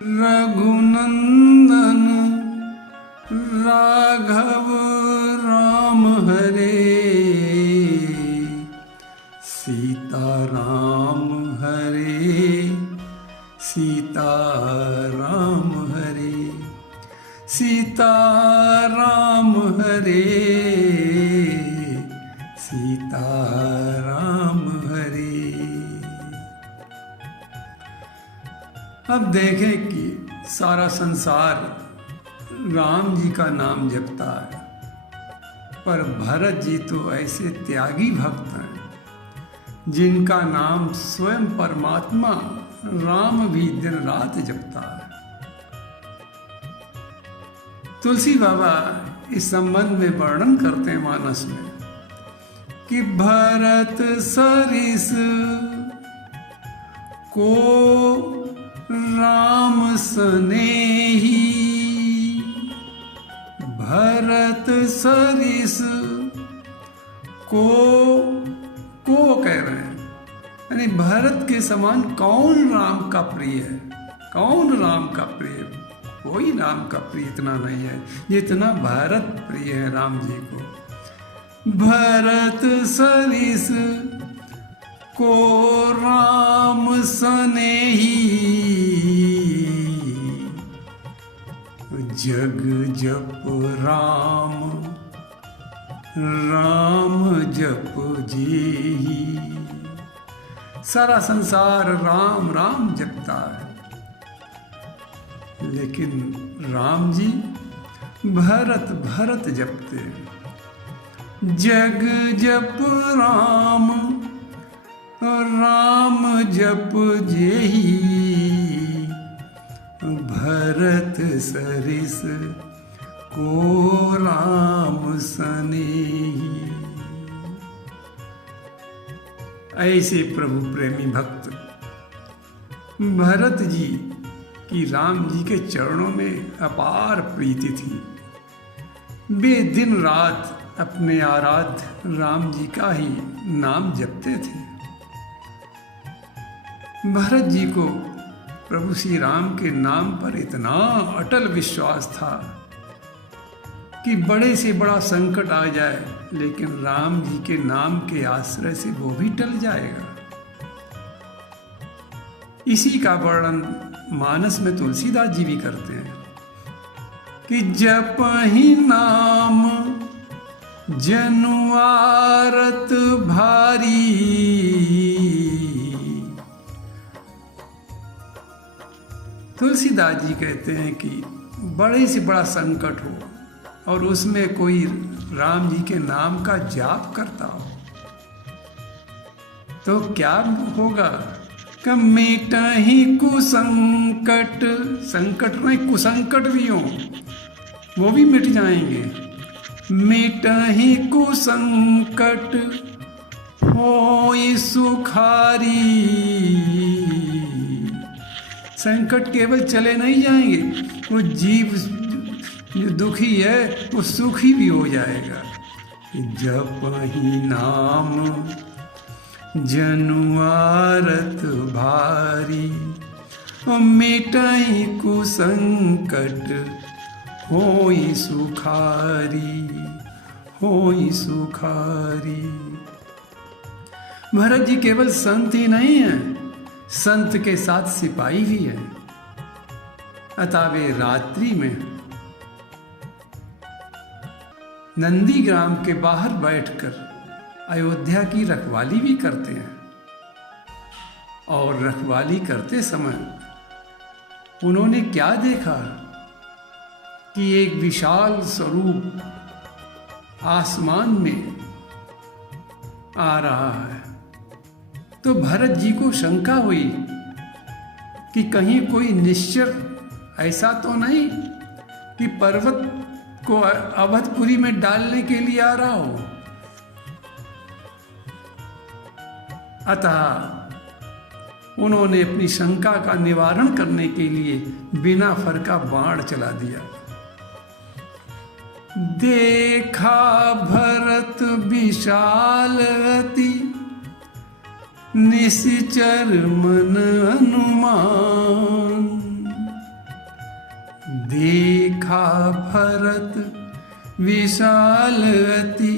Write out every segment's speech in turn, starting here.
रघुनंदन राघव राम हरे, सीताराम हरे सीताराम हरे, सीताराम हरे सीताराम हरे। अब देखें कि सारा संसार राम जी का नाम जपता है, पर भरत जी तो ऐसे त्यागी भक्त हैं जिनका नाम स्वयं परमात्मा राम भी दिन रात जपता है। तुलसी बाबा इस संबंध में वर्णन करते हैं मानस में कि भरत सरिस को राम सनेही, भरत सरिस को कह रहे हैं, यानी भरत के समान कौन राम का प्रिय है, कौन राम का प्रिय? कोई राम का प्रिय इतना नहीं है जितना भरत प्रिय है राम जी को। भरत सरिस को राम सनेही, जग जप राम राम जप जेही। सारा संसार राम राम जपता है, लेकिन राम जी भरत भरत जपते। जग जप राम राम जप जेही, भरत सरिस को राम सनेही। ऐसे प्रभु प्रेमी भक्त भरत जी की राम जी के चरणों में अपार प्रीति थी। वे दिन रात अपने आराध्य राम जी का ही नाम जपते थे। भरत जी को प्रभु श्री राम के नाम पर इतना अटल विश्वास था कि बड़े से बड़ा संकट आ जाए, लेकिन राम जी के नाम के आश्रय से वो भी टल जाएगा। इसी का वर्णन मानस में तुलसीदास जी भी करते हैं कि जपहि नाम जनुआरत भारी, तुलसीदास जी कहते हैं कि बड़े से बड़ा संकट हो और उसमें कोई राम जी के नाम का जाप करता हो तो क्या होगा? मिटहि कुसंकट, संकट नहीं कुसंकट भी हो वो भी मिट जाएंगे। मिटहि कुसंकट होई सुखारी, संकट केवल चले नहीं जाएंगे, वो जीव जो दुखी है वो सुखी भी हो जाएगा। जपहि नाम जनुआरत भारी, मिटहि कुसंकट होई सुखारी, होई सुखारी। भरत जी केवल संत ही नहीं है, संत के साथ सिपाही भी है। अतः वे रात्रि में नंदीग्राम के बाहर बैठकर अयोध्या की रखवाली भी करते हैं। और रखवाली करते समय उन्होंने क्या देखा कि एक विशाल स्वरूप आसमान में आ रहा है। तो भरत जी को शंका हुई कि कहीं कोई निश्चर ऐसा तो नहीं कि पर्वत को अवधपुरी में डालने के लिए आ रहा हो। अतः उन्होंने अपनी शंका का निवारण करने के लिए बिना फर का बाण चला दिया। देखा भरत विशाल अति, निश्चर मन अनुमान, देखा भरत विशाल अति,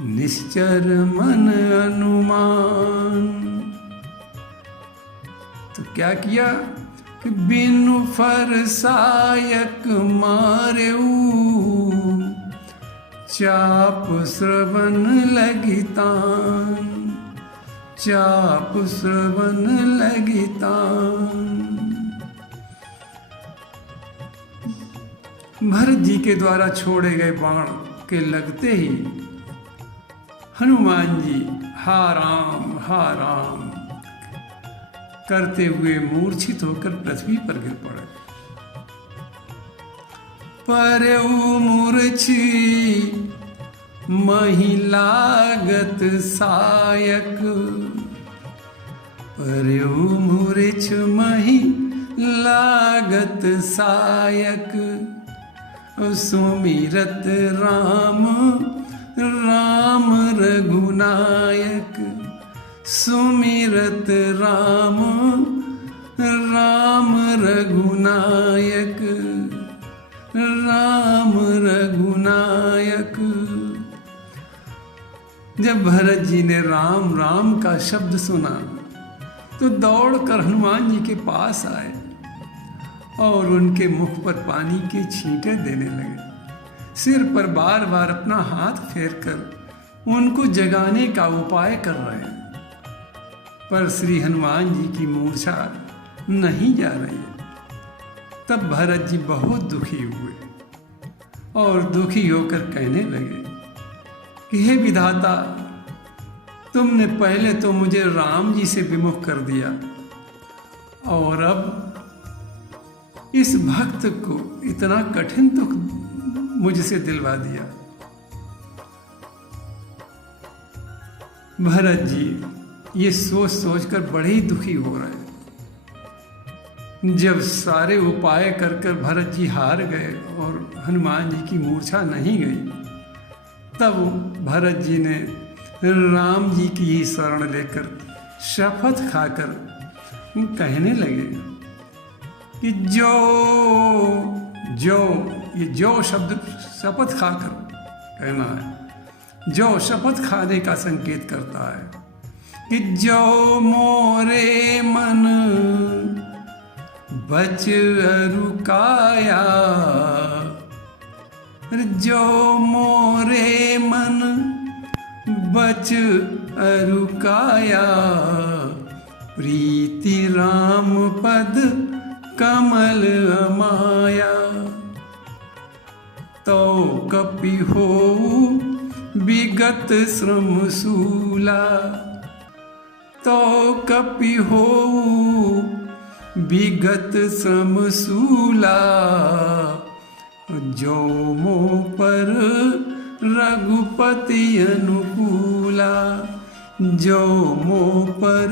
निश्चर मन अनुमान। तो क्या किया कि बिनु फरसायक मारेऊ, चाप श्रवण लगितान, चाप श्रवण लगितान। भरत जी के द्वारा छोड़े गए बाण के लगते ही हनुमान जी हा राम करते हुए मूर्छित होकर पृथ्वी पर गिर पड़े। परऊ मूर्छी महिलागत सायक, परऊ मूर्छ महिलागत सायक, सुमिरत राम राम रघुनायक, सुमिरत राम राम रघुनायक, राम रघुनायक। जब भरत जी ने राम राम का शब्द सुना तो दौड़कर हनुमान जी के पास आए और उनके मुख पर पानी के छींटे देने लगे। सिर पर बार बार अपना हाथ फेरकर उनको जगाने का उपाय कर रहे हैं, पर श्री हनुमान जी की मूर्छा नहीं जा रही है। तब भरत जी बहुत दुखी हुए और दुखी होकर कहने लगे कि हे विधाता, तुमने पहले तो मुझे राम जी से विमुख कर दिया और अब इस भक्त को इतना कठिन दुख मुझसे दिलवा दिया। भरत जी ये सोच सोचकर बड़े ही दुखी हो रहे। जब सारे उपाय कर कर भरत जी हार गए और हनुमान जी की मूर्छा नहीं गई, तब भरत जी ने राम जी की ही शरण लेकर शपथ खाकर कहने लगे कि ये जो शब्द शपथ खाकर कहना है, जो शपथ खाने का संकेत करता है कि जो मोरे मन बच रुकाया, जो मोरे मन बच रुकाया, प्रीति राम पद कमल अमाया, तो कपि हो विगत श्रम शूला, तो कपि हो विगत श्रम शूला, जो मोह पर रघुपति अनुकूला, जो मोह पर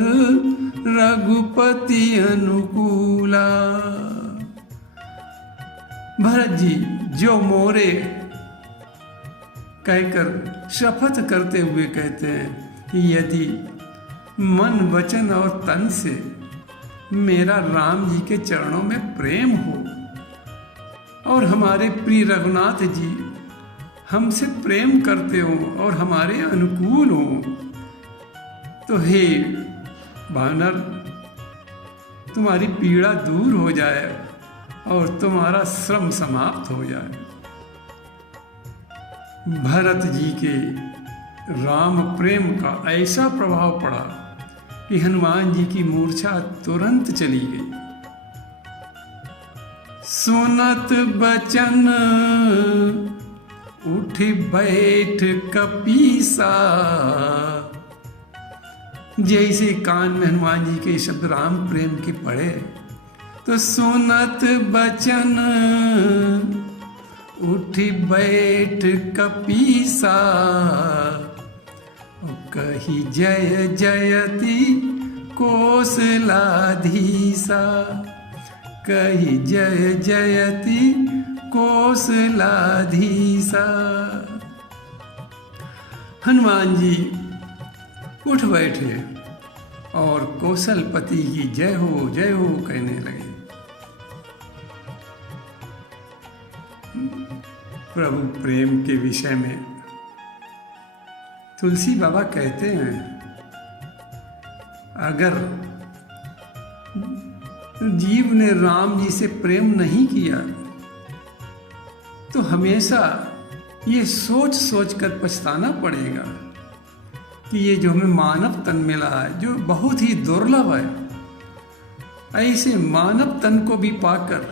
रघुपति अनुकूला। भरत जी जो मोरे कहकर शपथ करते हुए कहते हैं कि यदि मन वचन और तन से मेरा राम जी के चरणों में प्रेम हो और हमारे प्रिय रघुनाथ जी हमसे प्रेम करते हो और हमारे अनुकूल हो, तो हे वानर, तुम्हारी पीड़ा दूर हो जाए और तुम्हारा श्रम समाप्त हो जाए। भरत जी के राम प्रेम का ऐसा प्रभाव पड़ा कि हनुमान जी की मूर्छा तुरंत चली गई। सुनत बचन उठ बैठ कपीसा, जैसे कान में हनुमान जी के शब्द राम प्रेम के पड़े तो सुनत बचन उठ बैठ कपीसा, कही जय जयति कौशलाधीसा, कही जय जयति कौशलाधीसा। हनुमान जी उठ बैठे और कौशलपति की जय हो कहने लगे। प्रभु प्रेम के विषय में तुलसी बाबा कहते हैं, अगर जीव ने राम जी से प्रेम नहीं किया तो हमेशा ये सोच सोच कर पछताना पड़ेगा कि ये जो हमें मानव तन मिला है, जो बहुत ही दुर्लभ है, ऐसे मानव तन को भी पाकर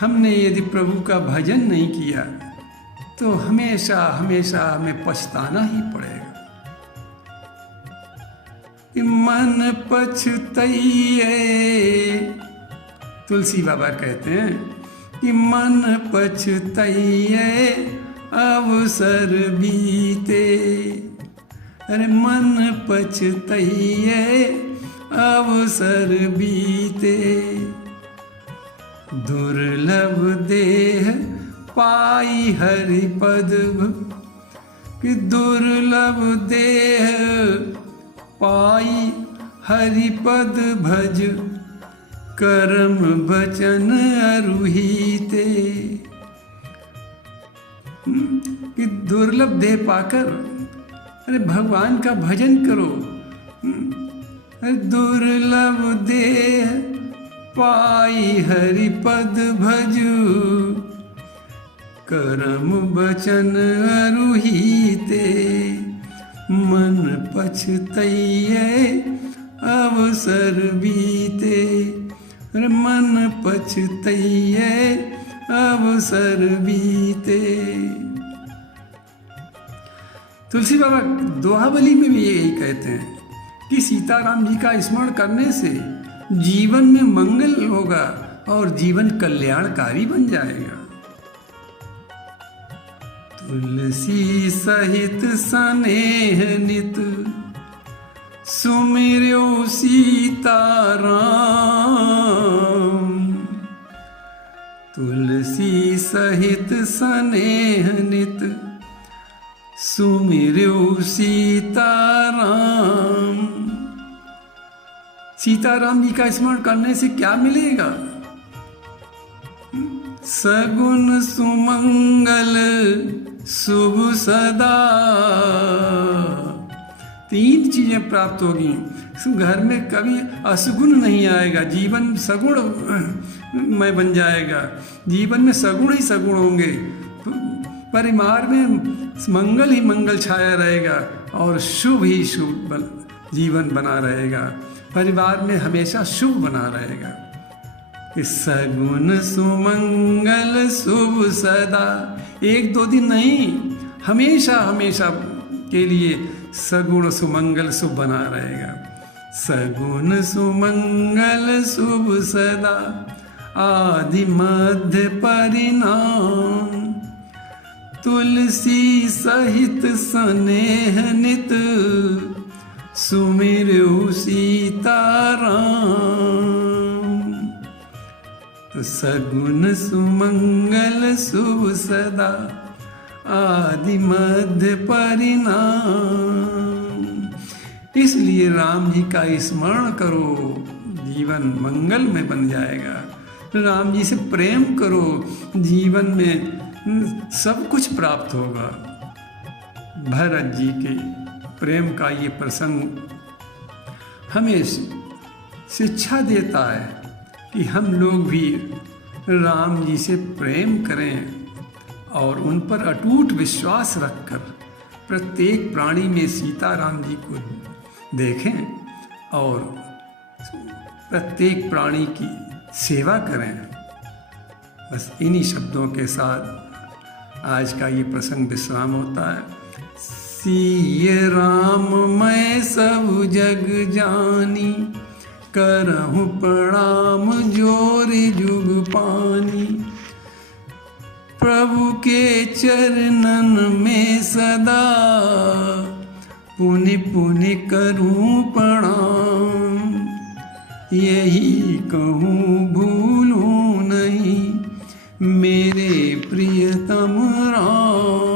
हमने यदि प्रभु का भजन नहीं किया तो हमेशा हमेशा हमें पछताना ही पड़ेगा। कि मन पछतइए, तुलसी बाबा कहते हैं कि मन पछतइए अवसर बीते। अरे मन पछतइए अवसर बीते, दुर्लभ देह पाई हरि पद। कि दुर्लभ देह पाई हरि पद भज, कर्म बचन अरुहीते। कि दुर्लभ देह पाकर अरे भगवान का भजन करो। दुर्लभ देह पाई हरि पद भज, कर्म बचन अरुहीते। मन पछतइए अवसर बीते, मन पछतइए अवसर बीते। तुलसी बाबा दोहावली में भी यही कहते हैं कि सीताराम जी का स्मरण करने से जीवन में मंगल होगा और जीवन कल्याणकारी बन जाएगा। तुलसी सहित स्नेह नित, सुमिर्यो सीताराम। तुलसी सहित स्नेह नित, सुमिर्यो सीताराम। सीताराम जी का स्मरण करने से क्या मिलेगा? सगुन सुमंगल शुभ सदा। 3 चीजें प्राप्त होगी। घर में कभी असगुण नहीं आएगा, जीवन सगुण में बन जाएगा। जीवन में सगुण ही सगुण होंगे। परिवार में मंगल ही मंगल छाया रहेगा और शुभ ही शुभ जीवन बना रहेगा। परिवार में हमेशा शुभ बना रहेगा। सगुन सुमंगल शुभ सदा, 1-2 दिन नहीं, हमेशा हमेशा के लिए सगुण सुमंगल शुभ बना रहेगा। सगुन सुमंगल शुभ सदा, आदि मध्य परिणाम। तुलसी सहित स्नेह नित, सुमिर्यो सीताराम। तो सगुन सुमंगल शुभ सदा, आदि मध्य परिणाम। इसलिए राम जी का स्मरण करो, जीवन मंगल में बन जाएगा। राम जी से प्रेम करो, जीवन में सब कुछ प्राप्त होगा। भरत जी के प्रेम का ये प्रसंग हमें शिक्षा देता है कि हम लोग भी राम जी से प्रेम करें और उन पर अटूट विश्वास रखकर प्रत्येक प्राणी में सीताराम जी को देखें और प्रत्येक प्राणी की सेवा करें। बस इन्हीं शब्दों के साथ आज का ये प्रसंग विश्राम होता है। सिय राम मैं सब जग जानी, करहूँ प्रणाम जोरि जुग पानी। प्रभु के चरणन में सदा, पुनि पुनि करूँ प्रणाम। यही कहूँ भूलूँ नहीं मेरे प्रियतम राम।